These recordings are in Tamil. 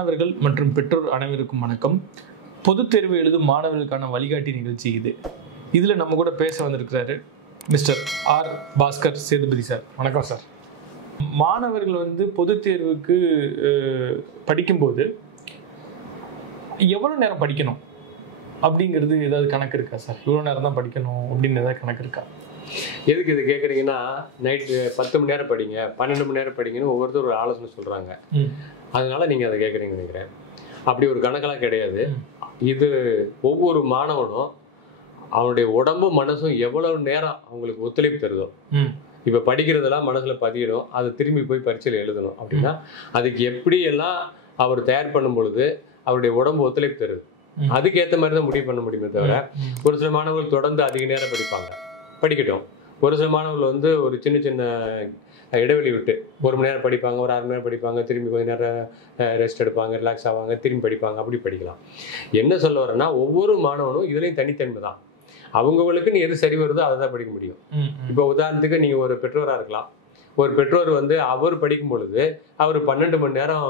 மாணவர்கள் மற்றும் பெற்றோர் அனைவருக்கும் வணக்கம். பொதுத் தேர்வு எழுதும் மாணவர்களுக்கான வழிகாட்டி நிகழ்ச்சி இது. இதில் நம்ம கூட பேச வந்திருக்கிறாரு mister R Bhaskar Sethupathi sir. வணக்கம் சார். மாணவர்கள் பொதுத் தேர்வுக்கு படிக்கும்போது எவ்வளோ நேரம் படிக்கணும் அப்படிங்கிறது ஏதாவது கணக்கு இருக்கா சார்? இவ்வளோ நேரம் தான் படிக்கணும் அப்படின்னு ஏதாவது கணக்கு இருக்கா? எதுக்கு இது கேட்குறீங்கன்னா, நைட்டு 10 மணி நேரம் படிங்க, 12 மணி நேரம் படிங்கன்னு ஒவ்வொருத்தர் ஒரு ஆலோசனை சொல்கிறாங்க. அதனால நீங்கள் அதை கேட்குறீங்கன்னு நினைக்கிறேன். அப்படி ஒரு கணக்கெல்லாம் கிடையாது. இது ஒவ்வொரு மாணவனும் அவனுடைய உடம்பும் மனசும் எவ்வளவு நேரம் அவங்களுக்கு ஒத்துழைப்பு தருதோ, இப்போ படிக்கிறதெல்லாம் மனசில் பதியணும், அதை திரும்பி போய் பரீட்சையில் எழுதணும் அப்படின்னா அதுக்கு எப்படியெல்லாம் அவர் தயார் பண்ணும் பொழுது அவருடைய உடம்பு ஒத்துழைப்பு தருது, அதுக்கேற்ற மாதிரி தான் முடிவு பண்ண முடியுமே தவிர, ஒரு சில மாணவர்கள் தொடர்ந்து அதிக நேரம் படிக்கட்டும். ஒரு சில மாணவர்கள் ஒரு சின்ன சின்ன இடைவெளி விட்டு 1 மணி நேரம் படிப்பாங்க, ஒரு 1/2 மணி நேரம் படிப்பாங்க, திரும்பி கொஞ்ச நேரம் ரெஸ்ட் எடுப்பாங்க, ரிலாக்ஸ் ஆவாங்க, திரும்பி படிப்பாங்க, அப்படி படிக்கலாம். என்ன சொல்ல வரேன்னா, ஒவ்வொரு மாணவனும் இதுலேயும் தனித்தன்மை தான். அவங்களுக்குன்னு எது சரி வருதோ அதை தான் படிக்க முடியும். இப்போ உதாரணத்துக்கு நீங்கள் ஒரு பெற்றோராக இருக்கலாம். ஒரு பெற்றோர் அவர் படிக்கும் பொழுது அவர் 12 மணி நேரம்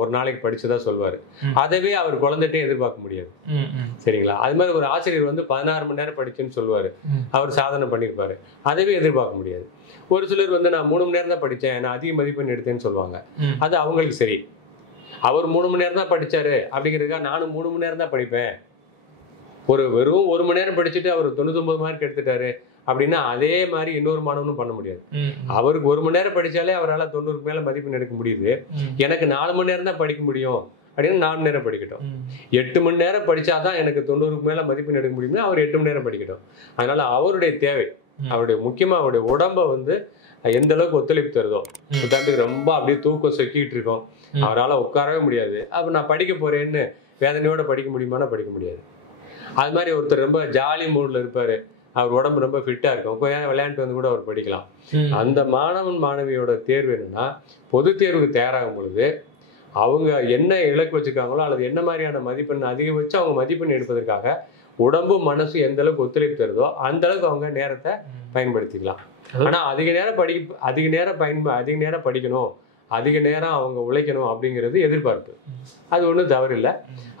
ஒரு நாளைக்கு படிச்சுதா சொல்வார். அதவே அவர் குழந்தைகிட்டே எதிர்பார்க்க முடியாது. சரிங்களா? அது மாதிரி ஒரு ஆசிரியர் 16 மணி நேரம் படிச்சுன்னு சொல்லுவார், அவர் சாதனை பண்ணியிருப்பாரு, அதவே எதிர்பார்க்க முடியாது. ஒரு சிலர் நான் 3 மணி நேரம் தான் படித்தேன், நான் அதிக மதிப்பெண் எடுத்தேன்னு சொல்லுவாங்க. அது அவங்களுக்கு சரி. அவர் 3 மணி நேரம் தான் படித்தாரு அப்படிங்கிறதுக்காக நானும் 3 மணி நேரம் தான் படிப்பேன், வெறும் 1 மணி நேரம் படிச்சுட்டு அவர் 99 மார்க் எடுத்துட்டாரு அப்படின்னா அதே மாதிரி இன்னொரு மாணவனும் பண்ண முடியாது. அவருக்கு 1 மணி நேரம் படிச்சாலே அவரால் 90க்கு மேல மதிப்பெண் எடுக்க முடியுது. எனக்கு 4 மணி நேரம் தான் படிக்க முடியும் அப்படின்னு 4 மணி நேரம் படிக்கட்டும். 8 மணி நேரம் படிச்சாதான் எனக்கு 90க்கு மேல மதிப்பெண் எடுக்க முடியும்னா அவர் 8 மணி நேரம் படிக்கட்டும். அதனால அவருடைய தேவை, அவருடைய முக்கியமா அவருடைய உடம்ப எந்த அளவுக்கு ஒத்துழைப்பு தருதோ, உதாரணத்துக்கு ரொம்ப அப்படியே தூக்கம் சொக்கிட்டு இருக்கோம், அவரால் உட்காரவே முடியாது, அப்ப நான் படிக்க போறேன்னு வேதனையோட படிக்க முடியுமானா படிக்க முடியாது. அது மாதிரி ஒருத்தர் ரொம்ப ஜாலி மூட்ல இருப்பாரு, அவர் உடம்பு ரொம்ப ஃபிட்டா இருக்கும், கொஞ்ச நேரம் விளையாண்டு கூட அவர் படிக்கலாம். அந்த மாணவன் மாணவியோட தேர்வு என்னன்னா, பொது தேர்வுக்கு தயாராகும் பொழுது அவங்க என்ன இலக்கு வச்சிருக்காங்களோ அல்லது என்ன மாதிரியான மதிப்பெண் அதிகபட்சம் அவங்க மதிப்பெண் எடுப்பதற்காக உடம்பு மனசு எந்த அளவுக்கு ஒத்துழைப்பு தருதோ அந்த அளவுக்கு அவங்க நேரத்தை பயன்படுத்திக்கலாம். ஆனா அதிக நேரம் படிக்கணும், அதிக நேரம் அவங்க உழைக்கணும் அப்படிங்கிறது எதிர்பார்ப்பு. அது ஒன்றும் தவறு இல்லை.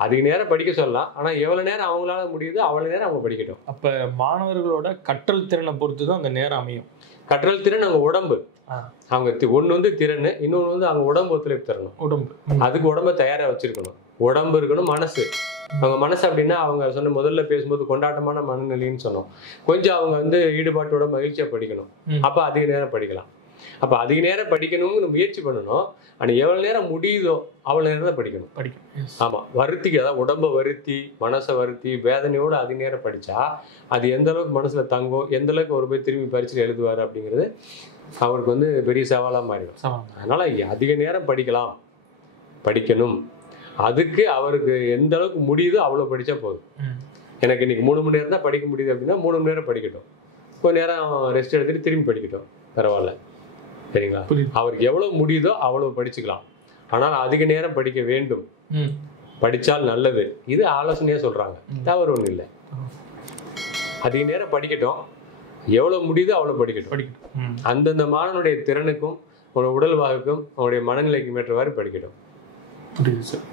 அதிக நேரம் படிக்க சொல்லலாம், ஆனால் எவ்வளோ நேரம் அவங்களால முடியுதோ அவ்வளோ நேரம் அவங்க படிக்கட்டும். அப்போ மாணவர்களோட கற்றல் திறனை பொறுத்து தான் அந்த நேரம் அமையும். கற்றல் திறன் அவங்க உடம்பு, அவங்க ஒன்று திறன், இன்னொன்று அவங்க உடம்பு ஒத்துழைப்பு தரணும். உடம்பு, அதுக்கு உடம்பை தயாராக வச்சிருக்கணும். உடம்பு இருக்கணும், மனசு. அவங்க மனசு அப்படின்னா அவங்க முதல்ல பேசும்போது கொண்டாட்டமான மனநிலைன்னு சொன்னோம். கொஞ்சம் அவங்க ஈடுபாட்டோட மகிழ்ச்சியாக படிக்கணும். அப்போ அதிக நேரம் படிக்கலாம். அப்போ அதிக நேரம் படிக்கணும்னு முயற்சி பண்ணணும். ஆனால் எவ்வளோ நேரம் முடியுதோ அவ்வளோ நேரம் தான் படிக்கணும். ஆமாம், வருத்திக்கு, அதாவது உடம்பை வருத்தி மனசை வருத்தி வேதனையோடு அதிக நேரம் படித்தா அது எந்த அளவுக்கு மனசில் தங்கும், எந்த அளவுக்கு அவர் போய் திரும்பி பரீட்சையில் எழுதுவார் அப்படிங்கிறது அவருக்கு பெரிய சவாலாக மாறிடும். அதனால் அதிக நேரம் படிக்கணும். அதுக்கு அவருக்கு எந்த அளவுக்கு முடியுதோ அவ்வளோ படித்தா போதும். எனக்கு இன்னைக்கு 3 மணி நேரம் தான் படிக்க முடியுது அப்படின்னா 3 மணி நேரம் படிக்கட்டும், கொஞ்ச நேரம் ரெஸ்ட் எடுத்துட்டு திரும்பி படிக்கட்டும், பரவாயில்ல. சரிங்களா? அவருக்கு எவ்வளவு முடியுதோ அவ்வளவு படிச்சுக்கலாம். ஆனால் அதிக நேரம் படிக்க வேண்டும், படிச்சால் நல்லது. இது ஆலோசனையா சொல்றாங்க, தவறு ஒன்றும் இல்லை. அதிக நேரம் படிக்கட்டும், எவ்வளவு முடியுதோ அவ்வளவு படிக்கட்டும். அந்தந்த மாணவனுடைய திறனுக்கும் உடல் வாகுக்கும் அவனுடைய மனநிலைக்கும் ஏற்றவாறு படிக்கட்டும். புரியுது சார்.